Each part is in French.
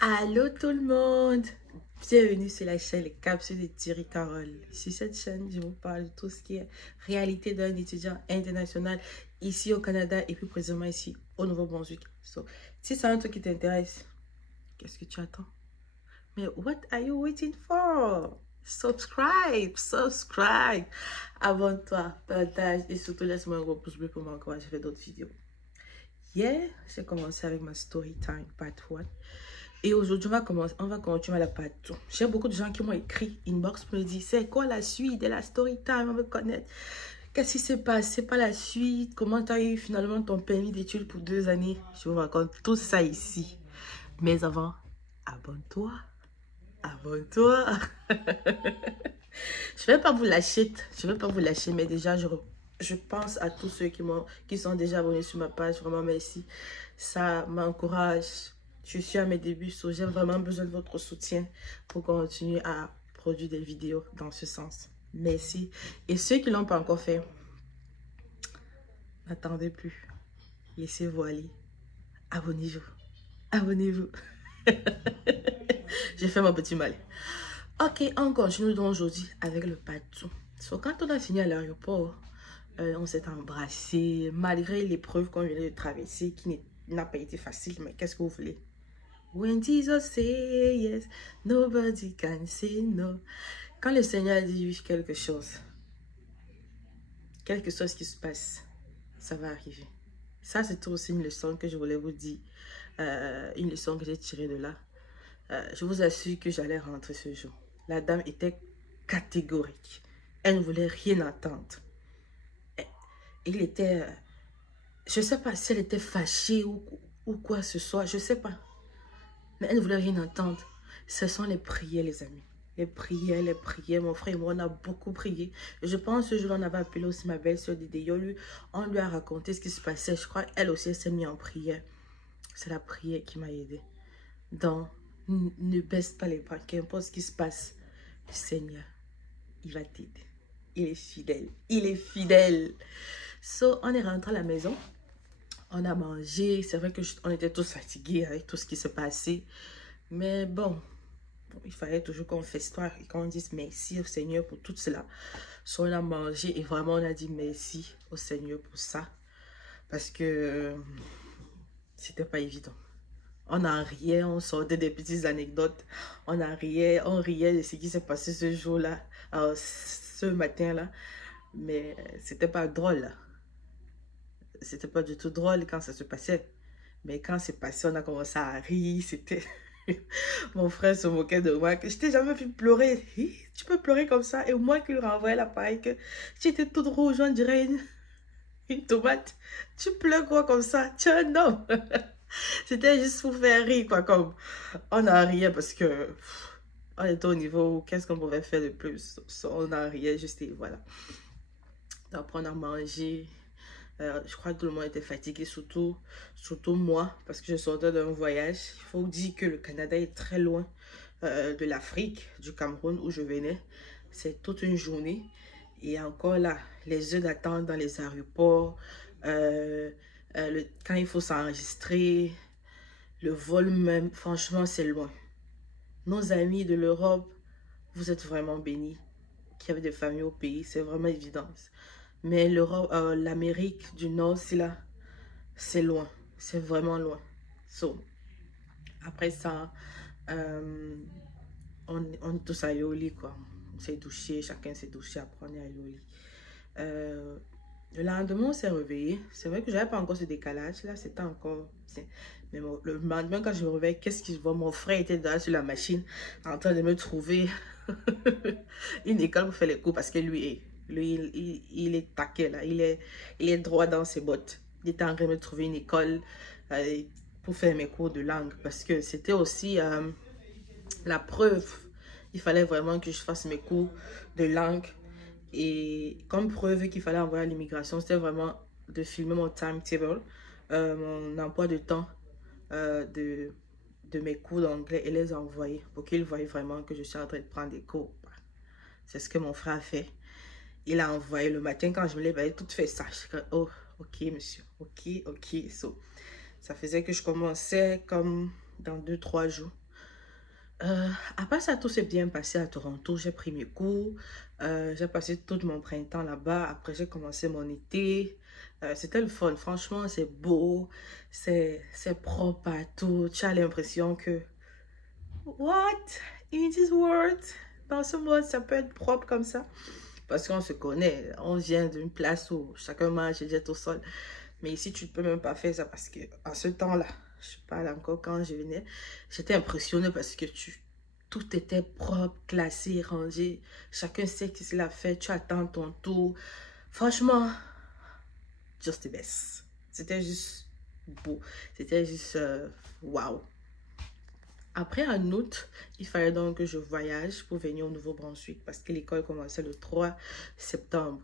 Allô tout le monde, bienvenue sur la chaîne Les Capsules de Thierry Carole. Sur cette chaîne, je vous parle de tout ce qui est réalité d'un étudiant international ici au Canada et plus précisément ici au Nouveau-Brunswick. Si c'est un truc qui t'intéresse, qu'est-ce que tu attends? Mais what are you waiting for? Subscribe, abonne-toi, partage et surtout laisse-moi un gros pouce bleu pour m'encourager à faire d'autres vidéos. Hier, j'ai commencé avec ma story time part 1. Et aujourd'hui, on va continuer la part 2. J'ai beaucoup de gens qui m'ont écrit inbox pour me dire c'est quoi la suite de la story time, on veut connaître. Qu'est-ce qui s'est passé par la suite? Comment tu as eu finalement ton permis d'études pour 2 années? Je vous raconte tout ça ici. Mais avant, abonne-toi. Abonne-toi. Je vais pas vous lâcher. Je vais pas vous lâcher, mais déjà, je pense à tous ceux qui sont déjà abonnés sur ma page. Vraiment, merci. Ça m'encourage. Je suis à mes débuts, j'ai vraiment besoin de votre soutien pour continuer à produire des vidéos dans ce sens. Merci. Et ceux qui ne l'ont pas encore fait, n'attendez plus. Laissez-vous aller. Abonnez-vous. Abonnez-vous. J'ai fait mon petit mal. Ok, on continue donc aujourd'hui avec le patou. Quand on a fini à l'aéroport, on s'est embrassé malgré l'épreuve qu'on vient de traverser qui n'a pas été facile. Mais qu'est-ce que vous voulez? When Jesus say yes, nobody can say no. Quand le Seigneur dit quelque chose qui se passe, ça va arriver. Ça, c'est aussi une leçon que je voulais vous dire. Une leçon que j'ai tirée de là. Je vous assure que j'allais rentrer ce jour. La dame était catégorique. Elle ne voulait rien entendre. Il était... je ne sais pas si elle était fâchée ou quoi que ce soit. Je ne sais pas. Mais elle ne voulait rien entendre. Ce sont les prières, les amis. Les prières, les prières. Mon frère et moi, on a beaucoup prié. Et je pense que ce jour, on avait appelé aussi ma belle-sœur Didi. On lui a raconté ce qui se passait. Je crois qu'elle aussi, elle s'est mise en prière. C'est la prière qui m'a aidée. Donc, ne baisse pas les bras. Qu'importe ce qui se passe, le Seigneur, il va t'aider. Il est fidèle. Il est fidèle. On est rentré à la maison. On a mangé, c'est vrai qu'on était tous fatigués avec tout ce qui se passait. Mais bon, il fallait toujours qu'on fasse histoire et qu'on dise merci au Seigneur pour tout cela. On a mangé et vraiment on a dit merci au Seigneur pour ça. Parce que c'était pas évident. On en riait, on sortait des petites anecdotes. On riait de ce qui s'est passé ce jour-là, ce matin-là. Mais c'était pas drôle là. C'était pas du tout drôle quand ça se passait. Mais quand c'est passé, on a commencé à rire. C'était... Mon frère se moquait de moi. Que je t'ai jamais vu pleurer. Hi, tu peux pleurer comme ça. Et moi qui lui renvoyais l'appareil que j'étais toute rouge, on dirait une tomate. Tu pleures quoi comme ça? Tu es un homme. C'était juste pour faire rire quoi. Comme on a ri parce que on était au niveau où qu'est-ce qu'on pouvait faire de plus. On a ri juste et voilà. Donc on a mangé. Je crois que tout le monde était fatigué, surtout moi, parce que je sortais d'un voyage. Il faut dire que le Canada est très loin de l'Afrique, du Cameroun où je venais. C'est toute une journée. Et encore là, les heures d'attente dans les aéroports, quand il faut s'enregistrer, le vol même, franchement, c'est loin. Nos amis de l'Europe, vous êtes vraiment bénis, qui avaient des familles au pays, c'est vraiment évident. Mais l'Amérique du Nord, c'est loin. C'est vraiment loin. Après ça, on est tous allés au lit, quoi. On s'est douché, chacun s'est douché, après on est allé au lit. Le lendemain, on s'est réveillé. C'est vrai que j'avais pas encore ce décalage, là, c'était encore... Mais le lendemain, quand je me réveille, qu'est-ce qu'il voit? Mon frère était là sur la machine, en train de me trouver une école pour faire les cours, parce que lui, il est taquet là, il est droit dans ses bottes. Il était en train de me trouver une école pour faire mes cours de langue parce que c'était aussi la preuve. Il fallait vraiment que je fasse mes cours de langue et comme preuve qu'il fallait envoyer à l'immigration, c'était vraiment de filmer mon timetable, mon emploi de temps de mes cours d'anglais et les envoyer pour qu'ils voient vraiment que je suis en train de prendre des cours. C'est ce que mon frère a fait. Il a envoyé le matin quand je me lève, il avait tout fait ça. Je dis, oh, ok, monsieur. Ok. Ça faisait que je commençais comme dans 2-3 jours. À part ça, tout s'est bien passé à Toronto. J'ai pris mes cours. J'ai passé tout mon printemps là-bas. Après, j'ai commencé mon été. C'était le fun. Franchement, c'est beau. C'est propre partout. Tu as l'impression que... What? In this world? Dans ce monde, ça peut être propre comme ça? Parce qu'on se connaît. On vient d'une place où chacun mange et jette au sol. Mais ici, tu ne peux même pas faire ça parce que en ce temps-là, je parle encore quand je venais, j'étais impressionnée parce que tout était propre, classé, rangé. Chacun sait qui l'a fait. Tu attends ton tour. Franchement, just the best. C'était juste beau. C'était juste wow. Après, en août, il fallait donc que je voyage pour venir au Nouveau-Brunswick parce que l'école commençait le 3 septembre.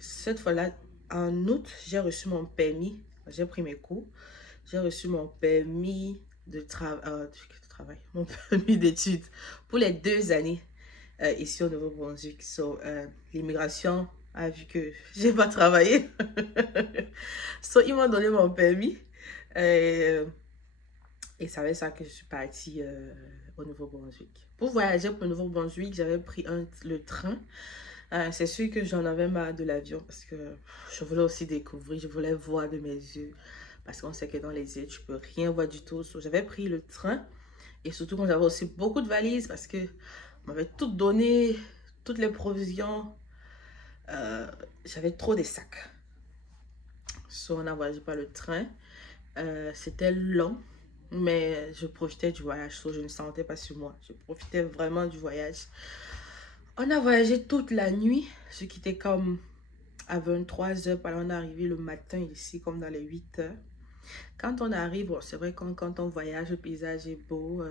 Cette fois-là, en août, j'ai reçu mon permis. J'ai pris mes cours. J'ai reçu mon permis de travail, mon permis d'études pour les 2 années ici au Nouveau-Brunswick. So, l'immigration a vu que j'ai pas travaillé. So, ils m'ont donné mon permis. Et c'est avec ça que je suis partie au Nouveau-Brunswick. Pour voyager pour le Nouveau-Brunswick, j'avais pris le train. C'est sûr que j'en avais marre de l'avion parce que je voulais aussi découvrir, je voulais voir de mes yeux. Parce qu'on sait que dans les îles, tu peux rien voir du tout. So, j'avais pris le train. Et surtout quand j'avais aussi beaucoup de valises parce que on m'avait tout donné, toutes les provisions. J'avais trop de sacs. So, on a voyagé par le train. C'était long. Mais je profitais du voyage, so je ne sentais pas sur moi. Je profitais vraiment du voyage. On a voyagé toute la nuit, ce qui était comme à 23 h, alors on est arrivé le matin ici, comme dans les 8 h. Quand on arrive, bon, c'est vrai que quand on voyage, le paysage est beau.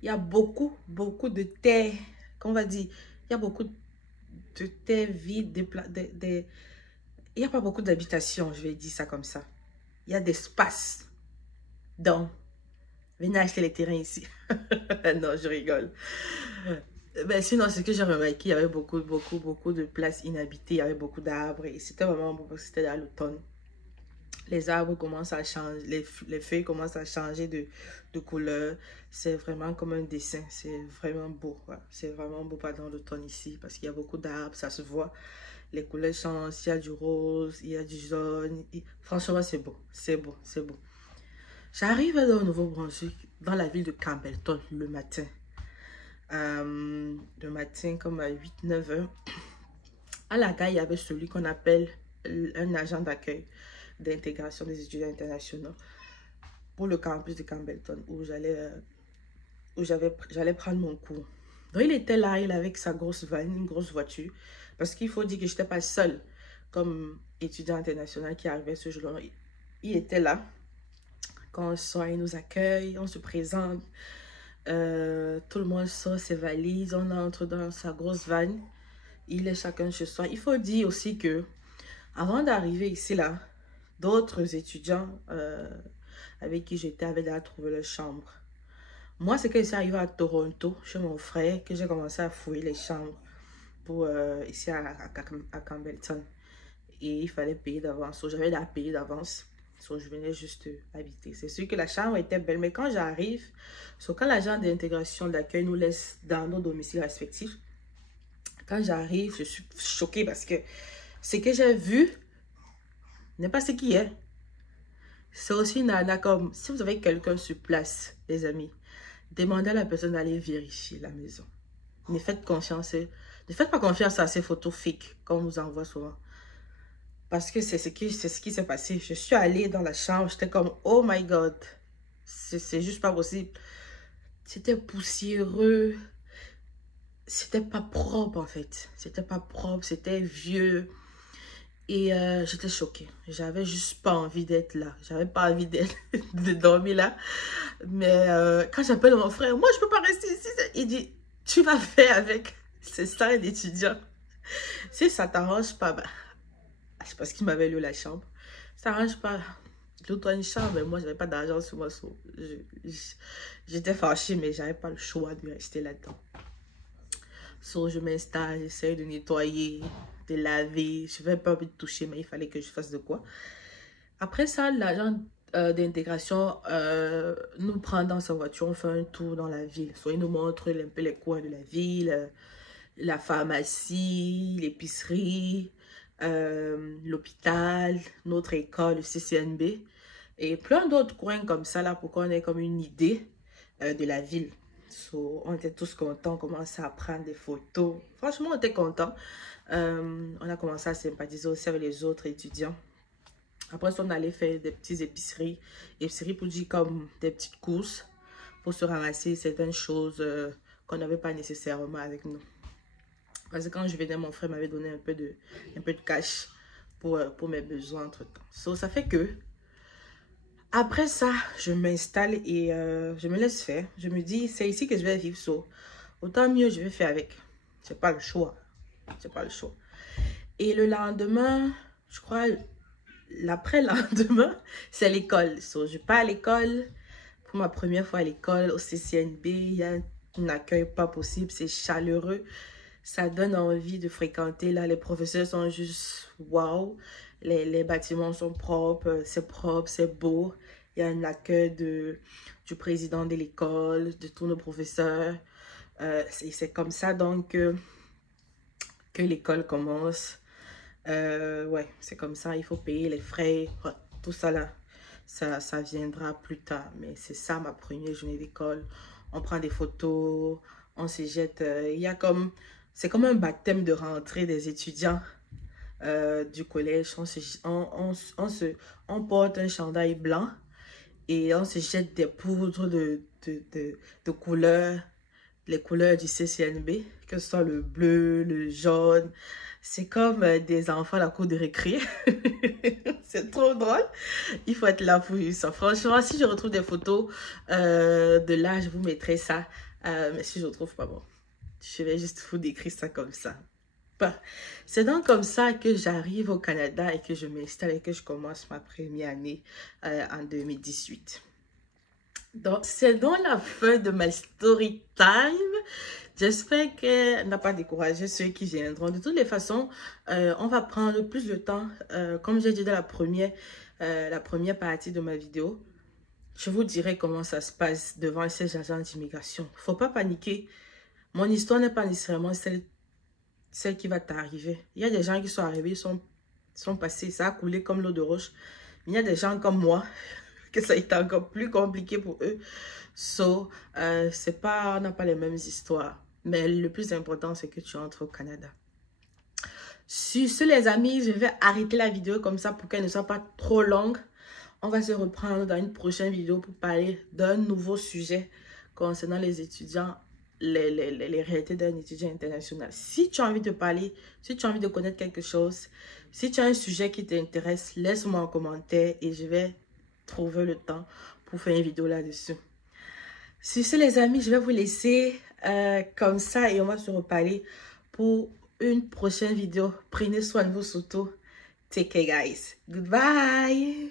Il y a beaucoup de terre, qu'on va dire. Il y a beaucoup de terre vide, il n'y a pas beaucoup d'habitations, je vais dire ça comme ça. Il y a d'espace. Donc, venez acheter les terrains ici. Non, je rigole. Ben, sinon, ce que j'ai remarqué, il y avait beaucoup de places inhabitées. Il y avait beaucoup d'arbres. Et c'était vraiment beau parce que c'était à l'automne. Les arbres commencent à changer. Les feuilles commencent à changer de couleur. C'est vraiment comme un dessin. C'est vraiment beau. Ouais. C'est vraiment beau pendant l'automne ici. Parce qu'il y a beaucoup d'arbres. Ça se voit. Les couleurs changent. Il y a du rose. Il y a du jaune. Franchement, c'est beau. C'est beau. C'est beau. J'arrive dans le Nouveau-Brunswick, dans la ville de Campbellton, le matin. Le matin, comme à 8-9 h. À la gare, il y avait celui qu'on appelle un agent d'accueil d'intégration des étudiants internationaux pour le campus de Campbellton, où j'allais prendre mon cours. Donc, il était là, il avait avec sa grosse van, une grosse voiture, parce qu'il faut dire que je n'étais pas seule comme étudiant international qui arrivait ce jour-là. Il était là. Quand on sort, il nous accueille, on se présente. Tout le monde sort ses valises, on entre dans sa grosse van. Il est chacun chez soi. Il faut dire aussi que avant d'arriver ici, là, d'autres étudiants avec qui j'étais avaient déjà trouvé leur chambre. Moi, c'est quand je suis arrivée à Toronto, chez mon frère, que j'ai commencé à fouiller les chambres pour ici à Campbellton. Et il fallait payer d'avance. J'avais déjà payé d'avance. So, je venais juste habiter. C'est sûr que la chambre était belle, mais quand j'arrive, quand l'agent d'intégration d'accueil nous laisse dans nos domiciles respectifs, quand j'arrive, je suis choquée parce que ce que j'ai vu n'est pas ce qui est. C'est aussi une arnaque. Comme si vous avez quelqu'un sur place, les amis, demandez à la personne d'aller vérifier la maison. Ne faites pas confiance à ces photos fake qu'on nous envoie souvent. Parce que c'est ce qui s'est passé. Je suis allée dans la chambre, j'étais comme, oh my God, c'est juste pas possible. C'était poussiéreux. C'était pas propre en fait. C'était pas propre, c'était vieux. Et j'étais choquée. J'avais juste pas envie d'être là. J'avais pas envie de dormir là. Mais quand j'appelle mon frère, moi je peux pas rester ici. Il dit, tu vas faire avec. C'est ça un étudiant. Si ça t'arrange pas, bah. C'est parce qu'il m'avait loué la chambre. Ça n'arrange pas. L'autre une chambre, mais moi, je n'avais pas d'argent sur moi. J'étais fâchée, mais je n'avais pas le choix de rester là-dedans. Je m'installe, j'essaie de nettoyer, de laver. Je n'avais pas envie de toucher, mais il fallait que je fasse de quoi. Après ça, l'agent d'intégration nous prend dans sa voiture, on fait un tour dans la ville. Soit il nous montre un peu les coins de la ville, la pharmacie, l'épicerie, l'hôpital, notre école, le CCNB et plein d'autres coins comme ça là pour qu'on ait comme une idée de la ville. So, on était tous contents, on commençait à prendre des photos. Franchement, on était contents. On a commencé à sympathiser aussi avec les autres étudiants. Après, on allait faire des petites épiceries. Épiceries pour dire comme des petites courses pour se ramasser certaines choses qu'on n'avait pas nécessairement avec nous. Parce que quand je venais, mon frère m'avait donné un peu de cash pour mes besoins entre-temps. So, ça fait que, après ça, je m'installe et je me laisse faire. Je me dis, c'est ici que je vais vivre. So, autant mieux, je vais faire avec. J'ai pas le choix. J'ai pas le choix. Et le lendemain, je crois, l'après-lendemain, c'est l'école. So, je pars à l'école pour ma première fois à l'école au CCNB. Il y a un accueil pas possible, c'est chaleureux. Ça donne envie de fréquenter. Là, les professeurs sont juste wow. Les bâtiments sont propres, c'est beau. Il y a un accueil du président de l'école, de tous nos professeurs. C'est comme ça donc que l'école commence. Ouais, c'est comme ça, il faut payer les frais, tout ça là, ça viendra plus tard. Mais c'est ça ma première journée d'école. On prend des photos, on se jette, c'est comme un baptême de rentrée des étudiants du collège. On porte un chandail blanc et on se jette des poudres de couleurs, les couleurs du CCNB, que ce soit le bleu, le jaune. C'est comme des enfants à la cour de récré. C'est trop drôle. Il faut être là pour ça. Franchement, si je retrouve des photos de là, je vous mettrai ça. Mais si je ne retrouve pas, bon, je vais juste vous décrire ça comme ça. C'est donc comme ça que j'arrive au Canada et que je m'installe et que je commence ma première année en 2018. Donc, c'est donc la fin de ma story time. J'espère qu'elle n'a pas découragé ceux qui viendront. De toutes les façons, on va prendre plus de temps. Comme j'ai dit dans la première partie de ma vidéo, je vous dirai comment ça se passe devant ces agents d'immigration. Il ne faut pas paniquer. Mon histoire n'est pas nécessairement celle qui va t'arriver. Il y a des gens qui sont arrivés, sont passés, ça a coulé comme l'eau de roche. Mais il y a des gens comme moi que ça a été encore plus compliqué pour eux. So, on n'a pas les mêmes histoires. Mais le plus important, c'est que tu entres au Canada. Sur ce, les amis, je vais arrêter la vidéo comme ça pour qu'elle ne soit pas trop longue. On va se reprendre dans une prochaine vidéo pour parler d'un nouveau sujet concernant les étudiants, les réalités d'un étudiant international. Si tu as envie de parler, si tu as envie de connaître quelque chose, si tu as un sujet qui t'intéresse, laisse-moi un commentaire et je vais trouver le temps pour faire une vidéo là-dessus. Sur ce, les amis, je vais vous laisser comme ça et on va se reparler pour une prochaine vidéo. Prenez soin de vous surtout. Take care, guys. Goodbye.